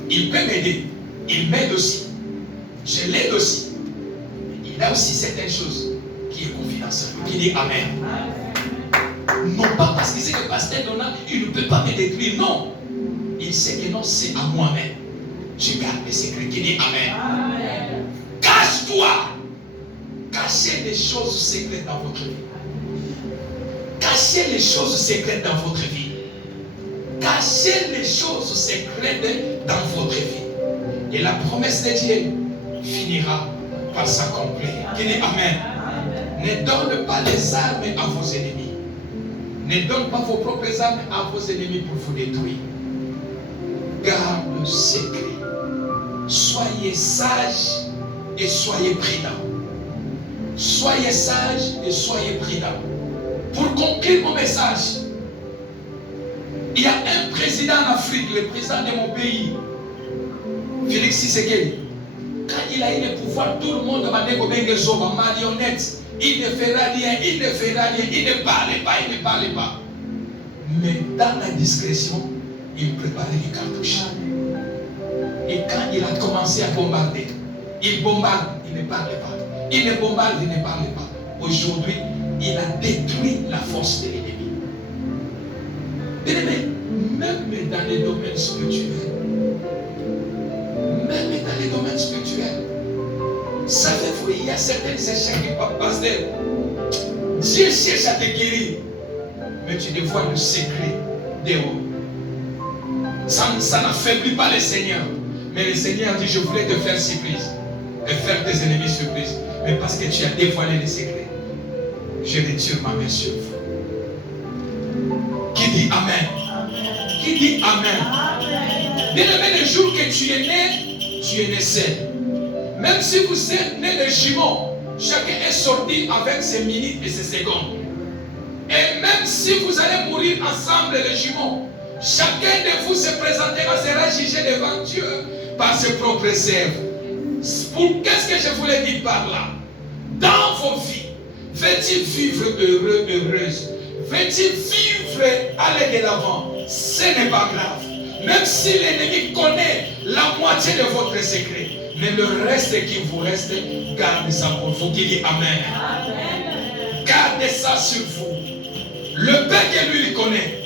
Il peut m'aider. Il m'aide aussi. Je l'aide aussi. Il a aussi certaines choses qui est confidentielle. Qui dit Amen. Non pas parce que c'est le pasteur Donald, il ne peut pas me détruire. Non. Il sait que non, c'est à moi-même. Je garde mes secrets. Qui dit Amen. Amen. Cache-toi. Cachez des choses secrètes dans votre vie. Cachez Cachez les choses secrètes dans votre vie. Cachez les choses secrètes dans votre vie. Et la promesse de Dieu finira par s'accomplir. Qui dit Amen. Ne donne pas les armes à vos ennemis. Ne donne pas vos propres armes à vos ennemis pour vous détruire. Garde le secret. Soyez sages et soyez prudents. Soyez sages et soyez prudents. Pour conclure mon message, il y a un président en Afrique, le président de mon pays, Félix Tshisekedi. Quand il a eu le pouvoir, tout le monde m'a dit que marionnette. Il ne fera rien, il ne fera rien, il ne parlait pas, il ne parlait pas. Mais dans la discrétion, il préparait les cartouches. Et quand il a commencé à bombarder, il bombarde, il ne parlait pas. Il ne bombarde, il ne parlait pas. Aujourd'hui, il a détruit la force de l'ennemi. Bien-aimé, même dans les domaines spirituels, savez-vous, il y a certains échecs qui passent. Dieu cherche à te guérir, mais tu dévoiles le secret des hauts. Ça n'affaiblit pas le Seigneur. Mais le Seigneur dit, je voulais te faire surprise et faire tes ennemis surprise. Mais parce que tu as dévoilé les secrets, je retire ma main sur vous. Qui dit Amen? Qui dit Amen? Bien-aimé, le jour que tu es né seul. Même si vous êtes né de jumeaux, chacun est sorti avec ses minutes et ses secondes. Et même si vous allez mourir ensemble les jumeaux, chacun de vous se présentera, sera jugé devant Dieu par ses propres œuvres. Qu'est-ce que je voulais dire par là? Dans vos vies, veux-tu vivre heureux, heureuse? Veux-tu vivre, aller de l'avant? Ce n'est pas grave. Même si l'ennemi connaît la moitié de votre secret, mais le reste qui vous reste, gardez ça pour vous. Qui dit Amen. Amen. Gardez ça sur vous. Le Père que lui, il connaît.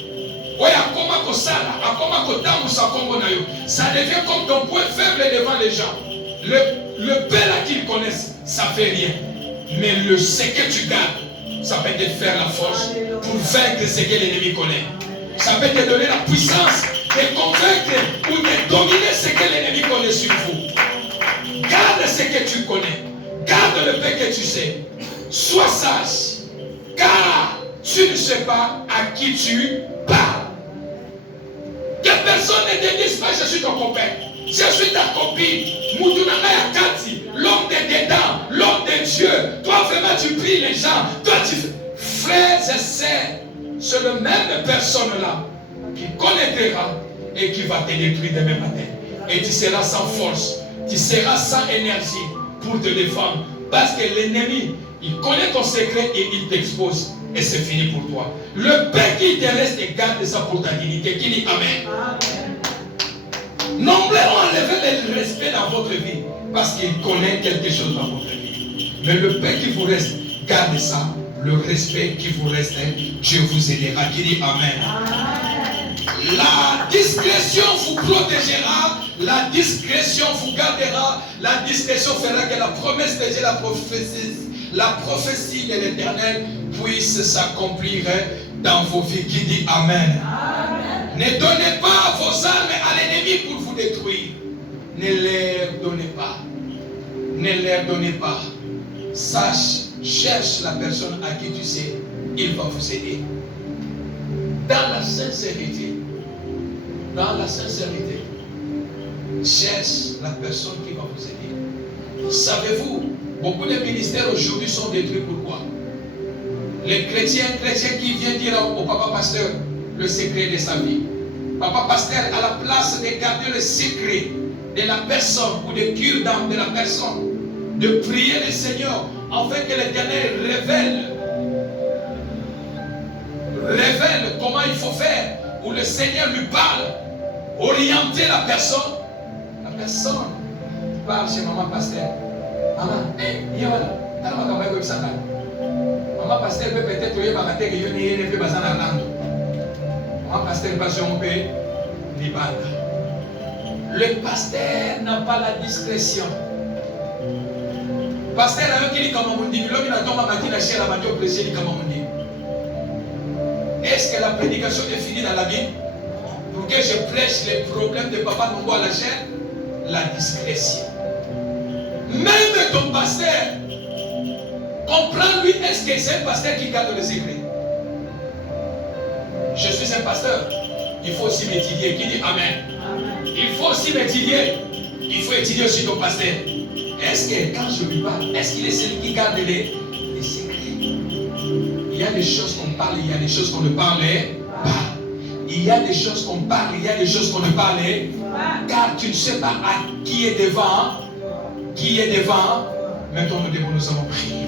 Ça devient comme ton point faible devant les gens. Le Père là qu'ils connaissent, ça ne fait rien. Mais ce que tu gardes, ça peut te faire la force pour vaincre ce que l'ennemi connaît. Ça peut te donner la puissance de convaincre ou de dominer ce que l'ennemi connaît sur vous. Garde ce que tu connais. Garde le paix que tu sais. Sois sage. Car tu ne sais pas à qui tu parles. Que personne ne te dise pas je suis ton copain. Je suis ta copine. Moutounanga Yakati. L'homme de dedans. L'homme de Dieu. Toi vraiment tu pries les gens. Toi tu fais. Frères et sœurs. C'est le même personne là qui connaîtra et qui va te détruire demain matin. Et tu seras sans force. Tu seras sans énergie pour te défendre. Parce que l'ennemi, il connaît ton secret et il t'expose. Et c'est fini pour toi. Le paix qui te reste, garde ça pour ta dignité. Qui dit Amen. Nombreux ont enlevé le respect dans votre vie. Parce qu'il connaît quelque chose dans votre vie. Mais le paix qui vous reste, garde ça. Le respect qui vous reste, Dieu vous aidera. Qui dit Amen. La discrétion vous protégera, la discrétion vous gardera, la discrétion fera que la promesse de Dieu, la prophétie de l'Éternel puisse s'accomplir dans vos vies. Qui dit Amen. Amen. Ne donnez pas vos armes à l'ennemi pour vous détruire. Ne leur donnez pas. Ne leur donnez pas. Sache, cherche la personne à qui tu sais, il va vous aider. Dans la sincérité. Dans la sincérité, cherche la personne qui va vous aider. Savez-vous, beaucoup de ministères aujourd'hui sont détruits. Pourquoi? Les chrétiens qui viennent dire au papa pasteur le secret de sa vie. Papa pasteur, à la place de garder le secret de la personne ou de cure-d'âme de la personne, de prier le Seigneur afin que l'Éternel révèle comment il faut faire, où le Seigneur lui parle, orienter la personne parle chez maman pasteur. Maman, maman pasteur peut peut-être y bagater que yo ni ne peut pas en Orlando. Maman pasteur pas sur mon pays, ni banda. Le pasteur n'a pas la discrétion. Pasteur a eu qui dit comme on dit, l'homme n'a pas matin la chair à matin au précieux dit comme on dit. Est-ce que la prédication est finie dans la Bible? Pour que je prêche les problèmes de Papa Nongo à la chair? La discrétion. Même ton pasteur, comprends-lui, est-ce que c'est un pasteur qui garde le secret? Je suis un pasteur. Il faut aussi m'étudier. Qui dit Amen? Il faut aussi m'étudier. Il faut étudier aussi ton pasteur. Est-ce que quand je lui parle, est-ce qu'il est celui qui garde les secrets? Il y a des choses qu'on parle, il y a des choses qu'on ne parle pas. Il y a des choses qu'on parle, il y a des choses qu'on ne parle pas. Car tu ne sais pas à qui est devant. Qui est devant. Mettons-nous debout, nous allons prier.